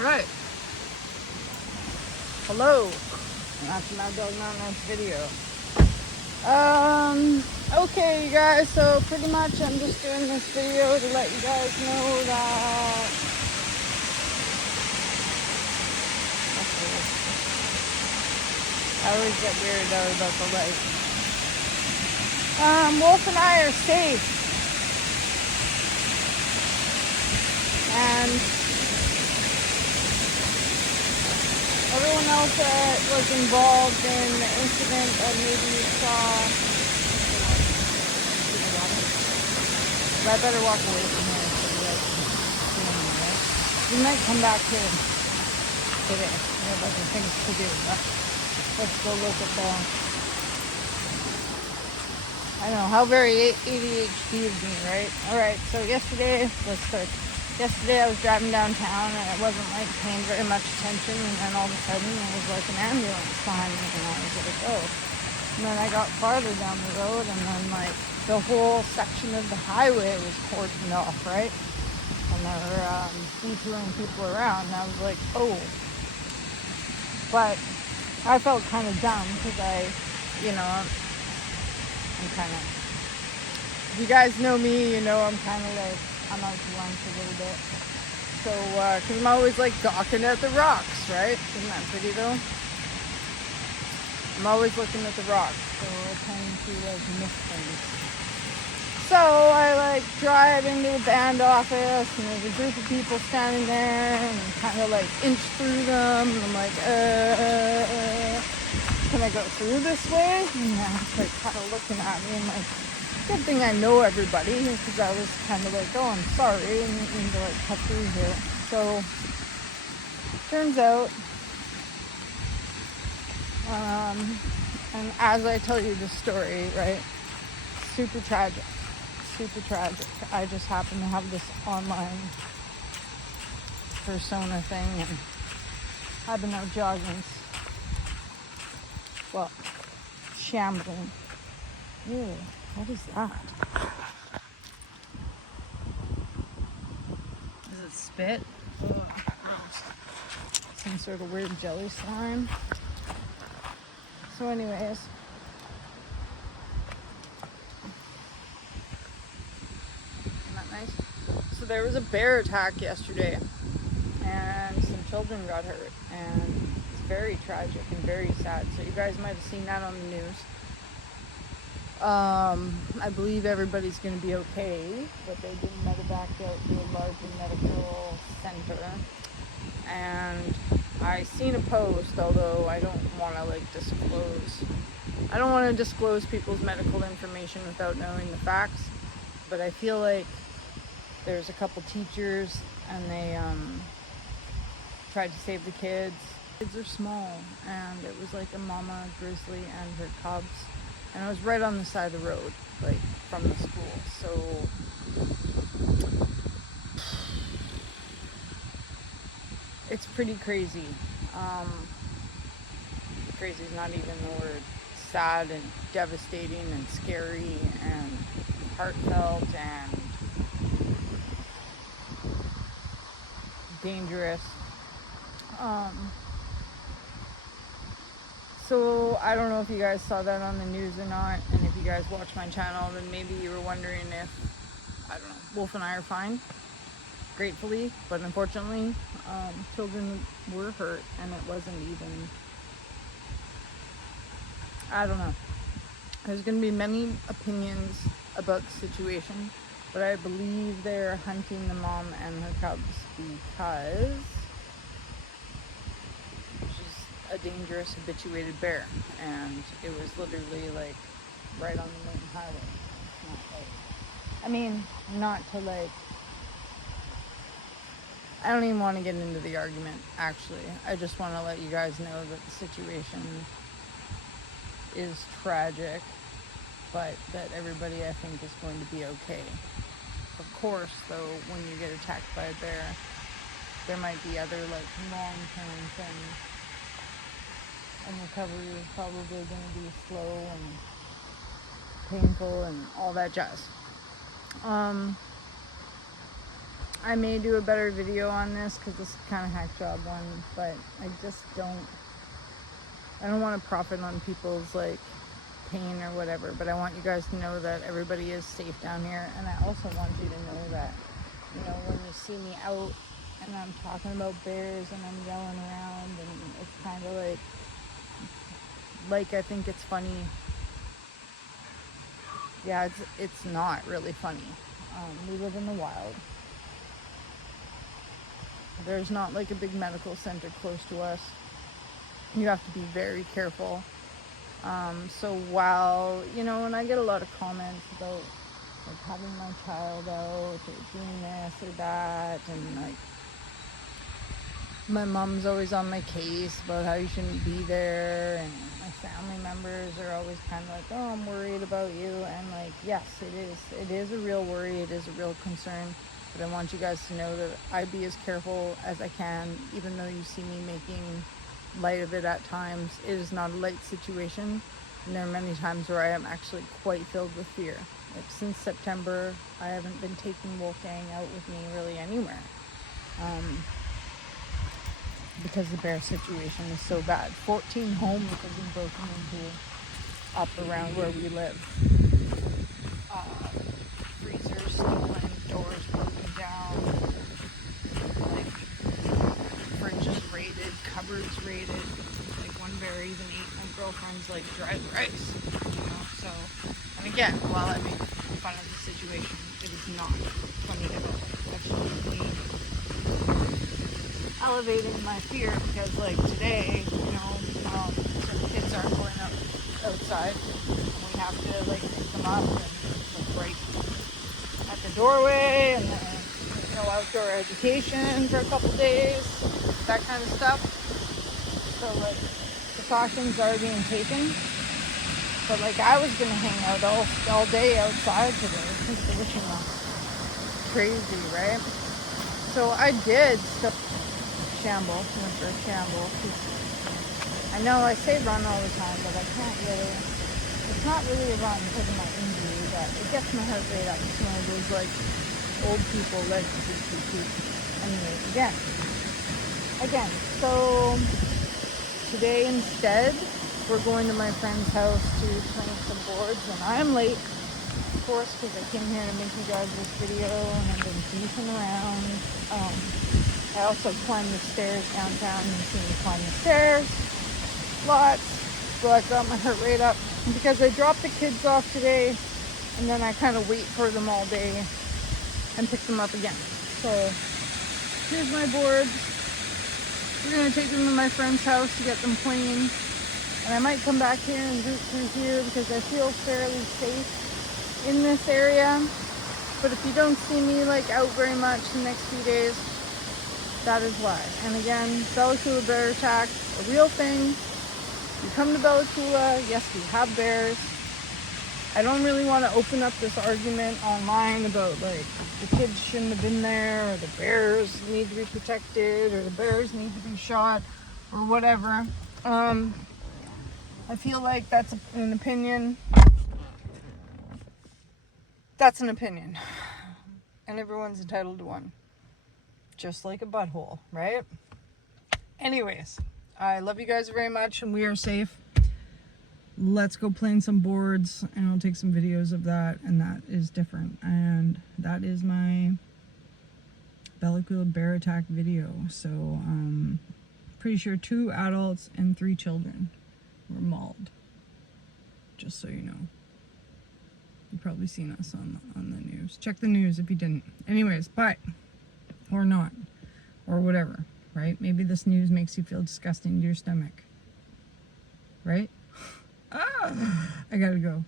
Alright. Hello. That's my dog not nice video. Okay you guys, so pretty much I'm just doing this video to let you guys know that I always get weirded out about the light. Wolf and I are safe. And everyone else that was involved in the incident that maybe you saw, I better walk away from here so you guys can see me, right? We might come back here today. We have other things to do, but let's go look at the, I don't know, how very ADHD of me, right? Alright, so yesterday, let's start. Yesterday I was driving downtown and I wasn't like paying very much attention, and then all of a sudden there was like an ambulance behind me and I was like, oh. And then I got farther down the road and then like the whole section of the highway was cordoned off, right? And they were detouring people around and I was like, oh. But I felt kind of dumb because I'm kind of, if you guys know me, you know I'm kind of like, I'm out to lunch a little bit. So, because I'm always like gawking at the rocks, right? Isn't that pretty though? I'm always looking at the rocks, so I tend to like miss things. So I like drive into the band office and there's a group of people standing there and I kind of like inch through them and I'm like, can I go through this way? And it's like kind of looking at me and like, good thing I know everybody because I was kind of like, oh, I'm sorry, I didn't mean to like cut through here. So turns out, and as I tell you this story, right, super tragic. I just happen to have this online persona thing and I've been out jogging, well, shambling. Ew. What is that? Is it spit? Ugh, gross. Some sort of weird jelly slime. So anyways. Isn't that nice? So there was a bear attack yesterday and some children got hurt and it's very tragic and very sad. So you guys might have seen that on the news. I believe everybody's going to be okay, but they did medevac out to a larger medical center. And I seen a post, although I don't want to I don't want to disclose people's medical information without knowing the facts, but I feel like there's a couple teachers and they tried to save the kids. Kids are small and it was like a mama grizzly and her cubs. And I was right on the side of the road, like, from the school, so, it's pretty crazy. Crazy is not even the word. Sad and devastating and scary and heartfelt and dangerous. So I don't know if you guys saw that on the news or not, and if you guys watch my channel, then maybe you were wondering if, I don't know, Wolf and I are fine, gratefully, but unfortunately, children were hurt, and it wasn't even, I don't know. There's going to be many opinions about the situation, but I believe they're hunting the mom and her cubs because a dangerous habituated bear, and it was literally like right on the main highway. I don't even want to get into the argument, actually. I just want to let you guys know that the situation is tragic, but that everybody, I think, is going to be okay. Of course, though, when you get attacked by a bear, there might be other like long-term things. And recovery is probably going to be slow and painful and all that jazz. I may do a better video on this because this is kind of hack job one, but I just I don't want to profit on people's like pain or whatever, but I want you guys to know that everybody is safe down here. And I also want you to know that, you know, when you see me out and I'm talking about bears and I'm yelling around and it's kind of like I think it's funny. Yeah, it's not really funny. We live in the wild. There's not like a big medical center close to us. You have to be very careful. So while, you know, when I get a lot of comments about like having my child out or doing this or that, and like my mom's always on my case about how you shouldn't be there, and my family members are always kind of like, oh, I'm worried about you, and like, yes, it is a real worry, it is a real concern, but I want you guys to know that I be as careful as I can, even though you see me making light of it at times. It is not a light situation, and there are many times where I am actually quite filled with fear. Like since September, I haven't been taking Wolfgang out with me really anywhere. Because the bear situation is so bad. 14 homes have been broken into up around where we live. Freezers stolen, doors broken down, like fridges raided, cupboards raided. Like one bear even ate my girlfriend's like dried rice, you know. So, and again, while I make fun of the situation, it is not funny at all. That's just me elevating my fear, because like today, you know, so the kids aren't going outside, and we have to like pick them up and like right at the doorway, and then, you know, outdoor education for a couple days, that kind of stuff. So like precautions are being taken, but like I was gonna hang out all day outside today since the wishing was crazy, right? So I did stuff. Went for a shamble. I know I say run all the time, but I can't really. It's not really a run because of my injury, but it gets my heart rate up. It's one of those like old people like beep. Anyway, again. So today instead, we're going to my friend's house to clean some boards, and I'm late, of course, because I came here to make you guys this video, and I've been goofing around. I also climbed the stairs downtown. You've seen me climb the stairs lots. So I got my heart rate up because I dropped the kids off today, and then I kind of wait for them all day and pick them up again. So here's my boards. We're going to take them to my friend's house to get them clean. And I might come back here and root through here because I feel fairly safe in this area. But if you don't see me like out very much the next few days, that is why. And again, Bella Coola bear attack, a real thing. You come to Bella Coola, yes, we have bears. I don't really want to open up this argument online about like the kids shouldn't have been there, or the bears need to be protected, or the bears need to be shot, or whatever. I feel like that's an opinion. That's an opinion. And everyone's entitled to one. Just like a butthole, right? Anyways, I love you guys very much, and we are safe. Let's go plane some boards, and I'll take some videos of that, and that is different. And that is my Bella Coola bear attack video. So, pretty sure 2 adults and 3 children were mauled. Just so you know. You've probably seen us on the news. Check the news if you didn't. Anyways, bye. Or not, or whatever, right? Maybe this news makes you feel disgusting to your stomach, right? I gotta go.